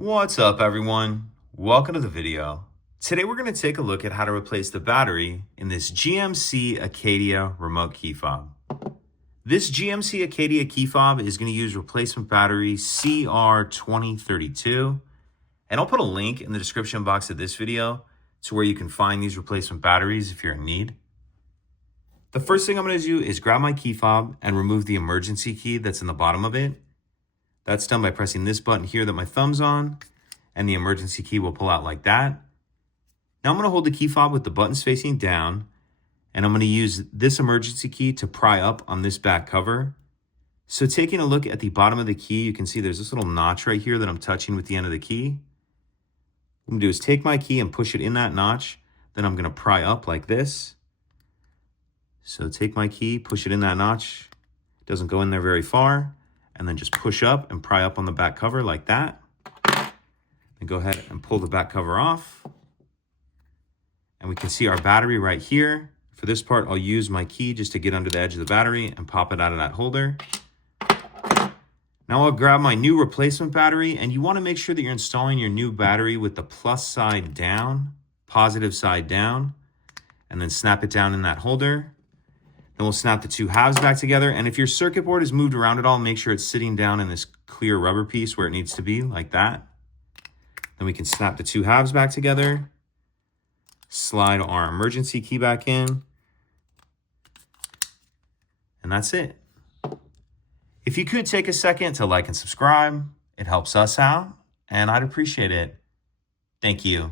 What's up, everyone? Welcome to the video. Today we're going to take a look at how to replace the battery in this GMC Acadia remote key fob. This GMC Acadia key fob is going to use replacement battery CR2032, and I'll put a link in the description box of this video to where you can find these replacement batteries if you're in need. The first thing I'm going to do is grab my key fob and remove the emergency key that's in the bottom of it. That's done by pressing this button here that my thumb's on, and the emergency key will pull out like that. Now I'm going to hold the key fob with the buttons facing down, and I'm going to use this emergency key to pry up on this back cover. So taking a look at the bottom of the key, you can see there's this little notch right here that I'm touching with the end of the key. What I'm going to do is take my key and push it in that notch. Then I'm going to pry up like this. So take my key, push it in that notch. It doesn't go in there very far. And then just push up and pry up on the back cover like that. Then go ahead and pull the back cover off. And we can see our battery right here. For this part, I'll use my key just to get under the edge of the battery and pop it out of that holder. Now I'll grab my new replacement battery, and you want to make sure that you're installing your new battery with the plus side down, positive side down, and then snap it down in that holder. Then we'll snap the two halves back together. And if your circuit board is moved around at all, make sure it's sitting down in this clear rubber piece where it needs to be, like that. Then we can snap the two halves back together, slide our emergency key back in, and that's it. If you could take a second to like and subscribe, it helps us out, and I'd appreciate it. Thank you.